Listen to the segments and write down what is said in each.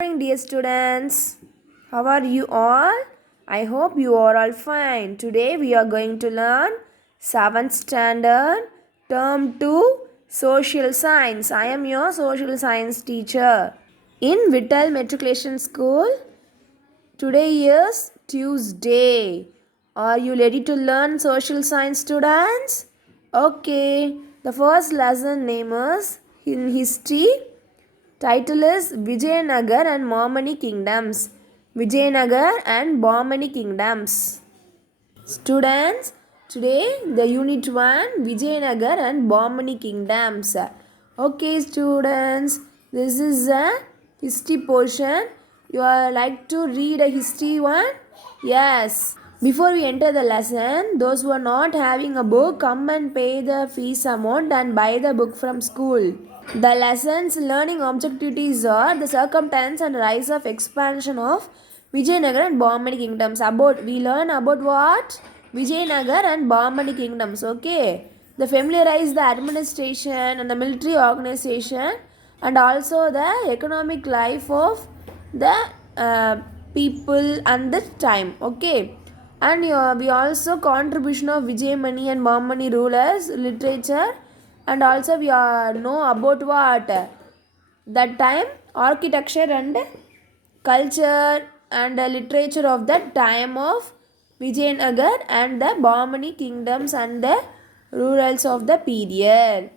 Morning, dear students. How are you all? I hope you are all fine. Today we are going to learn 7th standard term 2 social science. I am your social science teacher. In Vittal Matriculation School, today is Tuesday. Are you ready to learn social science, students? Okay. The first lesson name is in history. Title is Vijayanagar and Bahmani Kingdoms. Vijayanagar and Bahmani Kingdoms. Students, today the unit 1 Vijayanagar and Bahmani Kingdoms. Okay, students, this is a history portion. You are like to read a history one? Yes. Before we enter the lesson, those who are not having a book, come and pay the fees amount and buy the book from school. The lessons learning objectivities are the circumstance and rise of expansion of Vijayanagar and Bahmani kingdoms. We learn about what? Vijayanagar and Bahmani kingdoms. Okay. They familiarize the administration and the military organization and also the economic life of the people and the time. Okay. And we also contribution of Vijayamani and Bahmani rulers, literature, and also we know about what that time architecture and culture and literature of the time of Vijayanagar and the Bahmani kingdoms and the rurals of the period.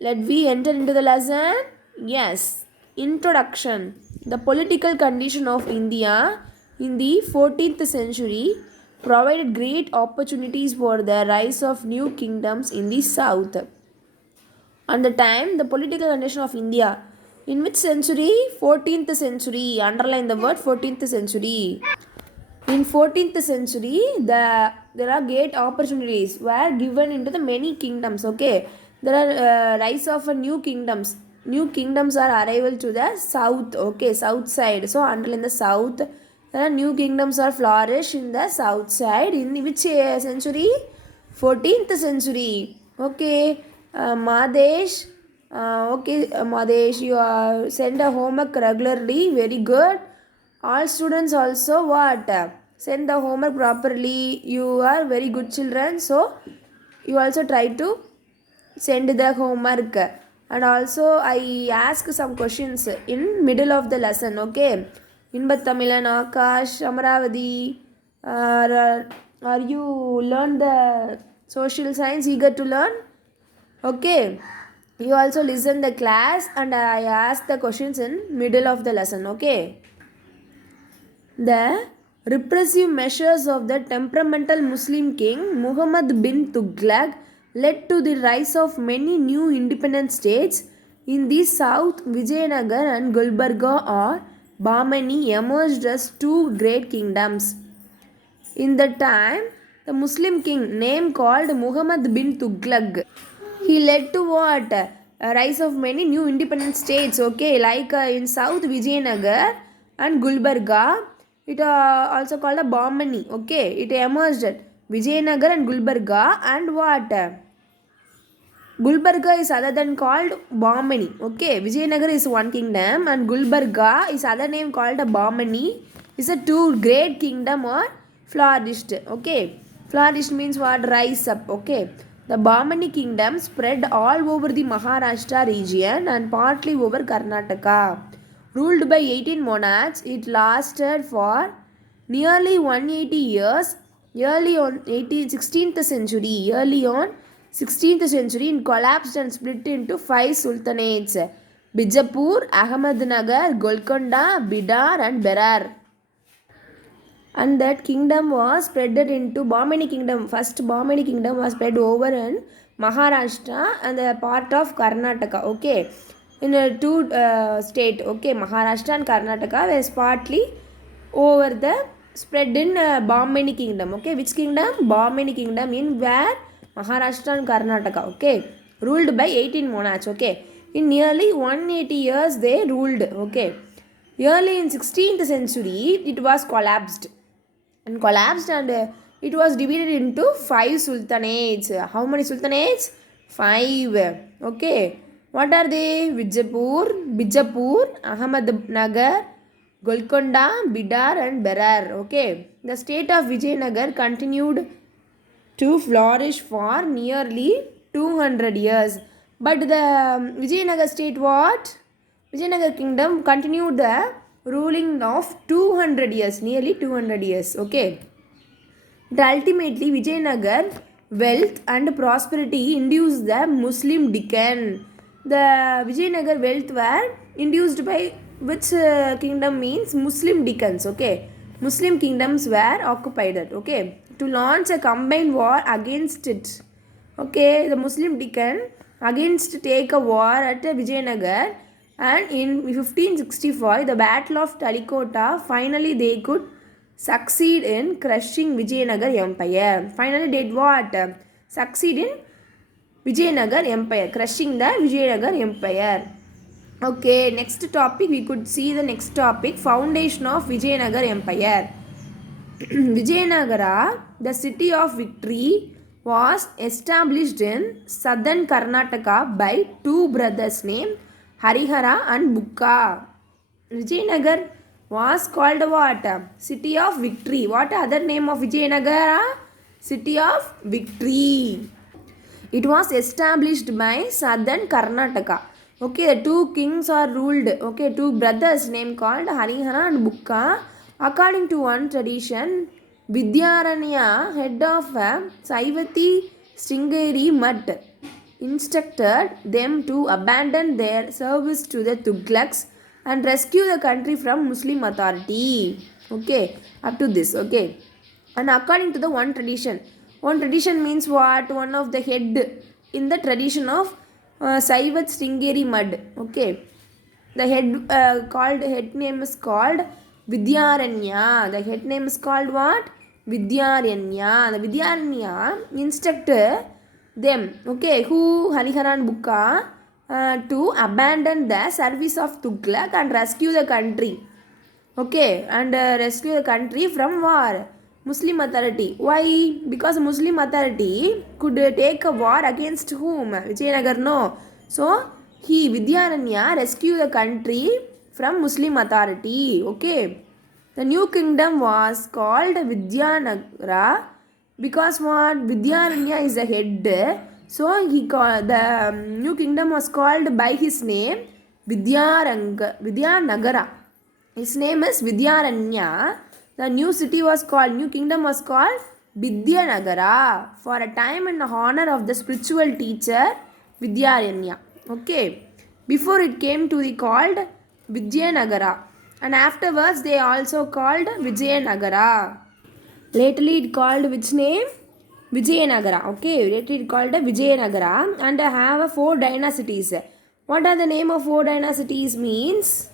Let we enter into the lesson. Yes. Introduction. The political condition of India in the 14th century provided great opportunities for the rise of new kingdoms in the south. On the time, the political condition of India. In which century? 14th century. Underline the word 14th century. In 14th century, there are great opportunities were given into the many kingdoms. Okay, there are rise of new kingdoms. New kingdoms are arrival to the south. Okay, south side. So underline the south. There are new kingdoms are flourish in the south side. In which century? 14th century. Okay. Madesh, Madesh, you send a homework regularly. Very good. All students also what? Send the homework properly. You are very good children. So, you also try to send the homework. And also, I ask some questions in middle of the lesson. Okay. Inbattamilan, Akash, Amaravadi. Are you learn the social science? Eager to learn? Okay, you also listen the class and I ask the questions in middle of the lesson. Okay, the repressive measures of the temperamental Muslim king Muhammad bin Tughlaq led to the rise of many new independent states in the south. Vijayanagar and Gulbarga or Bahmani emerged as two great kingdoms. In the time, the Muslim king name called Muhammad bin Tughlaq, he led to what? A rise of many new independent states. Okay, like in South Vijayanagar and Gulbarga, it also called a Bahmani. Okay, it emerged Vijayanagar and Gulbarga and what? Gulbarga is other than called Bahmani. Okay, Vijayanagar is one kingdom and Gulbarga is other name called a Bahmani. Is a two great kingdom or flourished. Okay, flourished means what? Rise up. Okay. The Bahmani kingdom spread all over the Maharashtra region and partly over Karnataka. Ruled by 18 monarchs, it lasted for nearly 180 years. Early on 16th century, it collapsed and split into 5 sultanates: Bijapur, Ahmednagar, Golconda, Bidar and Berar. And that kingdom was spread into Bahmani kingdom. First Bahmani kingdom was spread over in Maharashtra and the part of Karnataka. Okay, in two state. Okay, Maharashtra and Karnataka was partly over the spread in Bahmani kingdom. Okay, which kingdom? Bahmani kingdom in where? Maharashtra and Karnataka. Okay, ruled by 18 monarchs. Okay, in nearly 180 years they ruled. Okay, early in 16th century it was collapsed and it was divided into 5 sultanates. How many sultanates? 5. Okay, What are they? Bijapur, Ahmednagar, Golconda, Bidar and Berar. Okay. The state of Vijayanagar continued to flourish for nearly 200 years. But the Vijayanagar state what? Vijayanagar kingdom continued the ruling of 200 years, nearly 200 years. Okay. But ultimately, Vijayanagar wealth and prosperity induced the Muslim decline. The Vijayanagar wealth were induced by which kingdom means Muslim decans. Okay, Muslim kingdoms were occupied. Okay, to launch a combined war against it. Okay, the Muslim deccan against take a war at Vijayanagar, and in 1565, the Battle of Talikota, finally they could succeed in crushing Vijayanagar Empire. Finally did what? Succeed in Vijayanagar Empire, crushing the Vijayanagar Empire. Okay, next topic we could see the next topic, foundation of Vijayanagar Empire. Vijayanagara, the city of victory, was established in southern Karnataka by two brothers named Harihara and Bukka. Vijayanagar was called what? City of victory. What other name of Vijayanagara? City of victory. It was established by southern Karnataka. Okay, the two kings are ruled. Okay, two brothers named called Harihara and Bukka. According to one tradition, Vidyaranya, head of Saivati Sringeri Mutt, instructed them to abandon their service to the Tughlaqs and rescue the country from Muslim authority. Okay, up to this. Okay, and according to the one tradition means what? One of the head in the tradition of Saivat Sringeri Mutt. Okay, the head name is called Vidyaranya. The head name is called what? Vidyaranya. The Vidyaranya instructed them, okay, who Harihara and Bukka, to abandon the service of Tughlaq and rescue the country. Okay, and rescue the country from war. Muslim authority. Why? Because Muslim authority could take a war against whom? Vijayanagar, no. So, Vidyaranya, rescue the country from Muslim authority. Okay. The new kingdom was called Vidyanagara because what? Vidyaranya is the head. So he called the new kingdom was called by his name Vidyanagara. His name is Vidyaranya. The new kingdom was called Vidyanagara for a time in honor of the spiritual teacher Vidyaranya. Okay. Before it came to be called Vijayanagara, and afterwards they also called Vijayanagara. Lately it called which name? Vijayanagara. Okay, lately it called Vijayanagara, and have 4 dynasties. What are the name of 4 dynasties means?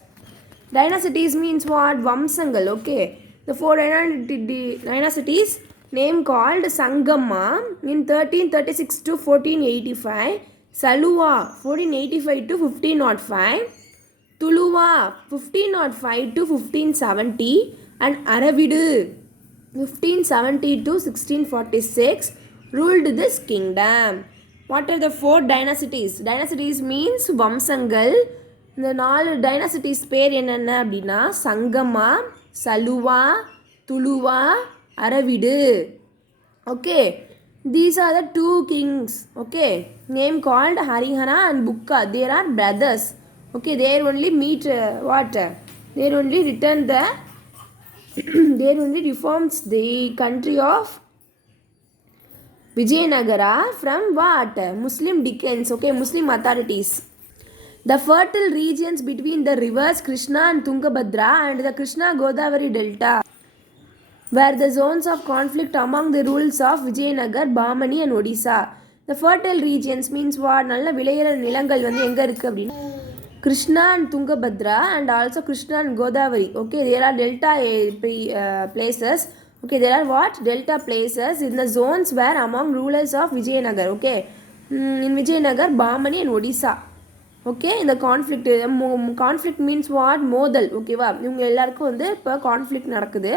Dynasties means what? Vamsangal. Okay, the 4 dynasties name called Sangama in 1336 to 1485, Saluva 1485 to 1505, Tuluva 1505 to 1570, and Aravidu 1570 to 1646 ruled this kingdom. What are the 4 dynasties? Dynasties means Vamsangal. இந்த 4 dynasties பேர் என்னென்ன அப்படின்னா Sangma, சலுவா, Tuluva, Aravidu. Okay, these are the 2 kings. Okay, name called Harihara and Bukka. They are brothers. Okay, they only meet what? They only return the they only reforms the country of Vijayanagara from what? Muslim decans. Okay, Muslim authorities. The fertile regions between the rivers Krishna and Tungabhadra and the Krishna-Godavari delta were the zones of conflict among the rulers of Vijayanagar, Bamani and Odisha. The fertile regions means what? நல்ல விளையிற நிலங்கள் வந்து எங்க இருக்கு அப்படின்னா Krishna and Tungabhadra and also Krishna and Godavari. Okay, there are delta places. Okay, there are what? Delta places in the zones where among rulers of Vijayanagar. Okay, in Vijayanagar, Bamani and Odisha. Okay, இந்த conflict means what? மோதல். ஓகேவா, இவங்க எல்லாருக்கும் வந்து இப்போ conflict நடக்குது.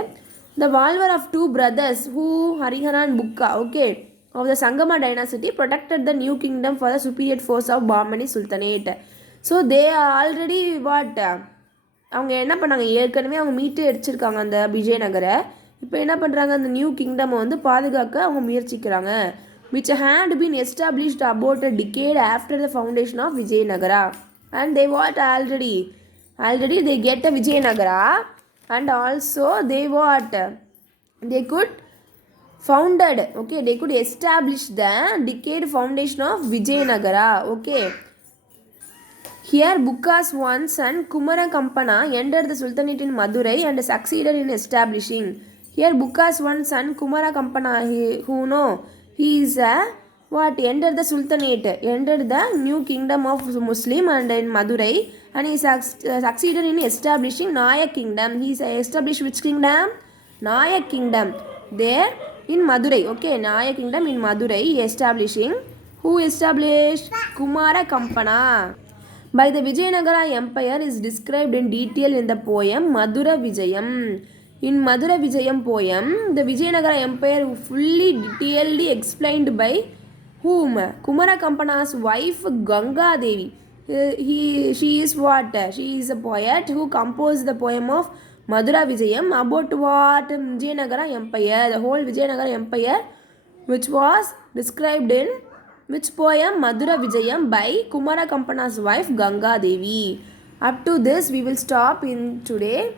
The valour of 2 brothers who Harihara and Bukka. Okay, of the Sangama dynasty protected the new kingdom for the superior force of Bahmani Sultanate. So they are already what? அவங்க என்ன பண்ணாங்க, ஏற்கனவே அவங்க மீட்டு அடிச்சிருக்காங்க அந்த விஜயநகரை. இப்போ என்ன பண்ணுறாங்க, அந்த நியூ கிங்டம் வந்து பாதுகாக்க அவங்க முயற்சிக்கிறாங்க. which had been established about a decade after the foundation of Vijayanagara. And they what already they get a Vijayanagara, and also they what they could founded, okay, they could establish the decade foundation of Vijayanagara. Okay, here Bukka's one son Kumara Kampana entered the Sultanate in Madurai and succeeded in establishing. Here Bukka's one son Kumara Kampana, who know he is a what entered the Sultanate, entered the new kingdom of Muslim and in Madurai, and he succeeded in establishing Nayak kingdom. He established which kingdom? Nayak kingdom there in Madurai. Okay, Nayak kingdom in Madurai establishing. Who established? Kumara Kampana. By the Vijayanagara Empire is described in detail in the poem Madura Vijayam. In Madura Vijayam poem, the Vijayanagara Empire fully detailedly explained by whom? Kumara Kampana's wife Ganga Devi. She is what? She is a poet who composed the poem of Madura Vijayam about what? Vijayanagara Empire, the whole Vijayanagara Empire, which was described in which poem? Madura Vijayam by Kumara Kampana's wife Ganga Devi. Up to this we will stop in today.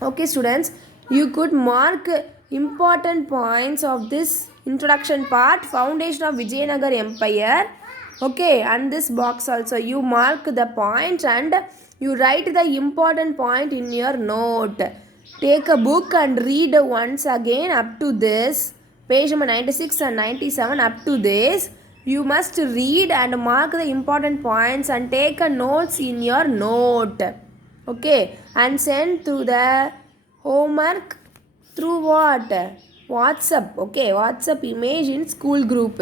Okay students, you could mark important points of this introduction part, foundation of Vijayanagara Empire. Okay, and this box also you mark the point and you write the important point in your note. Take a book and read once again up to this page number 96 and 97. Up to this you must read and mark the important points and take a notes in your note. Okay, and send to the homework through what? WhatsApp. Okay, WhatsApp image in school group.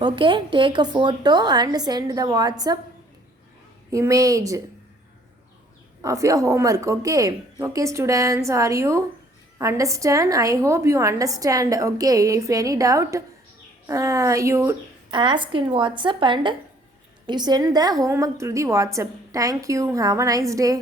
Okay, take a photo and send the WhatsApp image of your homework. Okay students, are you understand? I hope you understand. Okay, if any doubt you ask in WhatsApp and you send the homework through the WhatsApp. Thank you. Have a nice day.